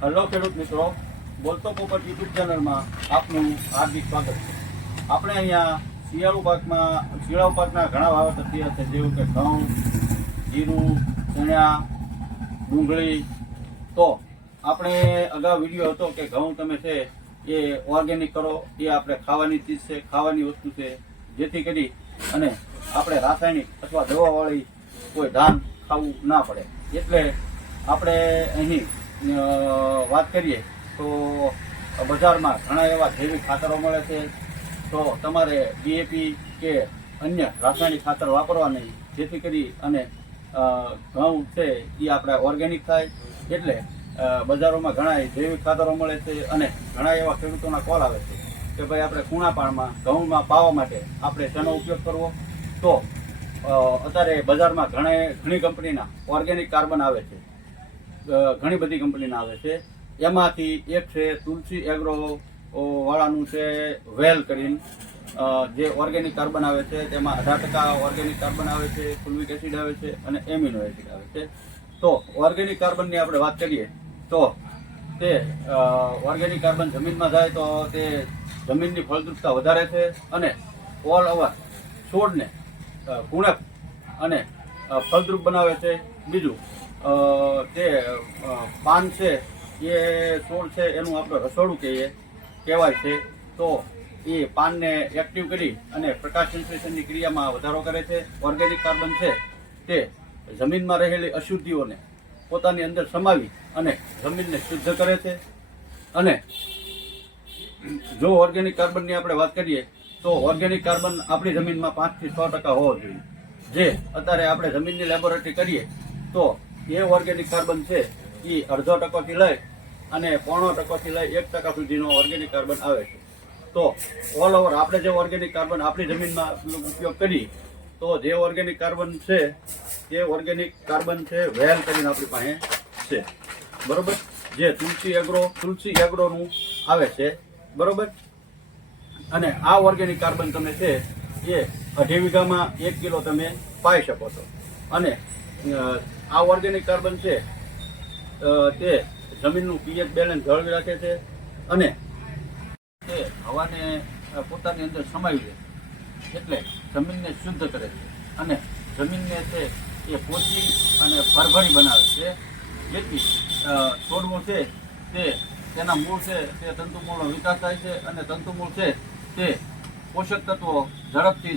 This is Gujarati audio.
હેલો ખેડૂત મિત્રો, બોલતો પોપટ યુટ્યુબ ચેનલમાં આપનું હાર્દિક સ્વાગત છે. આપણે અહીંયા શિયાળુ પાકના ઘણા વાવેતર થયા છે, જેવું કે ઘઉં, જીરું, ચણા, ડુંગળી. તો આપણે અગાઉ વિડીયો હતો કે ઘઉં તમે છે એ ઓર્ગેનિક કરો, એ આપણે ખાવાની ચીજ છે, ખાવાની વસ્તુ છે, જેથી કરી અને આપણે રાસાયણિક અથવા દવાવાળી કોઈ ધાન ખાવું ના પડે. એટલે આપણે અહીં વાત કરીએ તો બજારમાં ઘણા એવા જૈવિક ખાતરો મળે છે. તો તમારે ડીએપી કે અન્ય રાસાયણિક ખાતર વાપરવા નહીં, જેથી કરી અને ઘઉં છે એ આપણે ઓર્ગેનિક થાય. એટલે બજારોમાં ઘણા જૈવિક ખાતરો મળે છે અને ઘણા એવા ખેડૂતોના કોલ આવે છે કે ભાઈ આપણે કૂણા પાણમાં ઘઉંમાં પાવા માટે આપણે શેનો ઉપયોગ કરવો. તો અત્યારે બજારમાં ઘણી કંપનીના ઓર્ગેનિક કાર્બન આવે છે, ઘણી બધી કંપનીના આવે છે. એમાંથી એક છે તુલસી એગ્રો વાળાનું છે વેલ કરીને, જે ઓર્ગેનિક કાર્બન આવે છે તેમાં 18% ઓર્ગેનિક કાર્બન આવે છે, ફુલ્વિક એસિડ આવે છે અને એમિનો એસિડ આવે છે. તો ઓર્ગેનિક કાર્બનની આપણે વાત કરીએ તો તે ઓર્ગેનિક કાર્બન જમીનમાં જાય તો તે જમીનની ફળદ્રુપતા વધારે છે અને ઓલ ઓવર છોડને ગુણક અને ફળદ્રુપ બનાવે છે. બીજું તે પાન છે એ છોડ છે એનું આપણે રસોડું કહેવાય છે. તો એ પાનને એક્ટિવ કરી અને પ્રકાશ સંશ્લેષણની ક્રિયામાં વધારો કરે છે. ઓર્ગેનિક કાર્બન છે તે જમીનમાં રહેલી અશુદ્ધિઓને પોતાની અંદર સમાવી અને જમીનને શુદ્ધ કરે છે. અને જો ઓર્ગેનિક કાર્બનની આપણે વાત કરીએ તો ઓર્ગેનિક કાર્બન આપણી જમીનમાં 5 થી 6% હોવો જોઈએ. જે અત્યારે આપણે જમીનની લેબોરેટરી કરીએ તો એ ઓર્ગેનિક કાર્બન છે એ 0.5% લઈ અને 0.5% લઈ 1% સુધીનો ઓર્ગેનિક કાર્બન આવે છે. તો ઓલ ઓવર આપણે જે ઓર્ગેનિક કાર્બન આપણી જમીનમાં ઉપયોગ કરીએ તો જે ઓર્ગેનિક કાર્બન છે એ ઓર્ગેનિક કાર્બન છે વેલ કરીને આપણી પાસે છે, બરોબર. જે તુલસી એગ્રોનું આવે છે, બરોબર. અને આ ઓર્ગેનિક કાર્બન તમે છે એ 2.5 વીઘામાં 1 કિલો તમે પાઈ શકો છો. અને આ ઓર્ગેનિક કાર્બન છે તે જમીનનું પીએચ બેલેન્સ જાળવી રાખે છે અને તે હવાને પોતાની અંદર સમાવી લે, એટલે જમીનને શુદ્ધ કરે છે અને જમીનને છે એ પોચી અને ભરભરી બનાવે છે. જેથી છોડવું છે તેના મૂળ છે તે તંતુમૂળનો વિકાસ થાય છે અને તંતુમૂળ છે તે પોષક તત્વો ઝડપથી